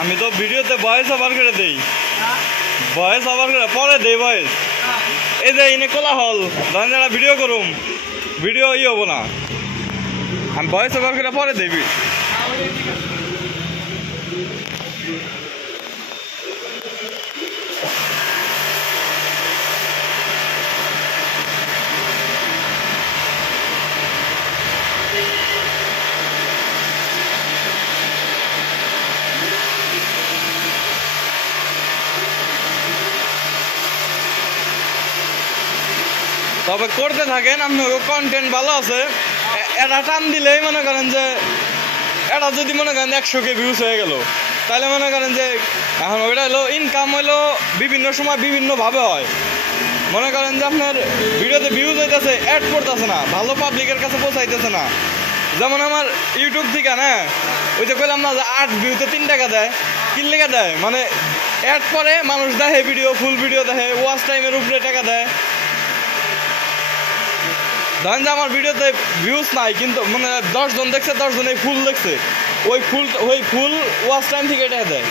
আমি তো ভিডিওতে ভয়েস ওভার করে দেই, ভয়েস ওভার করে পরে দেই ভয়েস। এই যে ইনে কোলাহল ধরেন যারা ভিডিও করুম, ভিডিও হবো না, আমি ভয়েস ওভার করে পরে দেবি। তবে করতে থাকেন, আপনার কন্টেন্ট ভালো আছে। এটা টান দিলেই মনে করেন যে এটা যদি মনে করেন 100K ভিউজ হয়ে গেল, তাহলে মনে করেন যে এখন ওইটা হলো ইনকাম হলো বিভিন্ন সময় বিভিন্নভাবে হয়। মনে করেন যে আপনার ভিডিওতে ভিউজ হইতেছে, অ্যাড করতেছে না, ভালো পাবলিকের কাছে পৌঁছাইতেছে না। যেমন আমার ইউটিউব থেকে না, ওই যে কইলাম না যে 8 ভিউতে 3 টাকা দেয়, কি লেগে দেয় মানে অ্যাড পরে মানুষ দেখে, ভিডিও ফুল ভিডিও দেখে, ওয়াচ টাইমের উপরে টাকা দেয়। ধরেন যে আমার ভিডিওতে ভিউজ নাই, কিন্তু মানে 10 জন দেখছে, 10 জন এই ফুল দেখছে, ওই ফুল ওয়াচ টাইম থেকে এটা দেয়।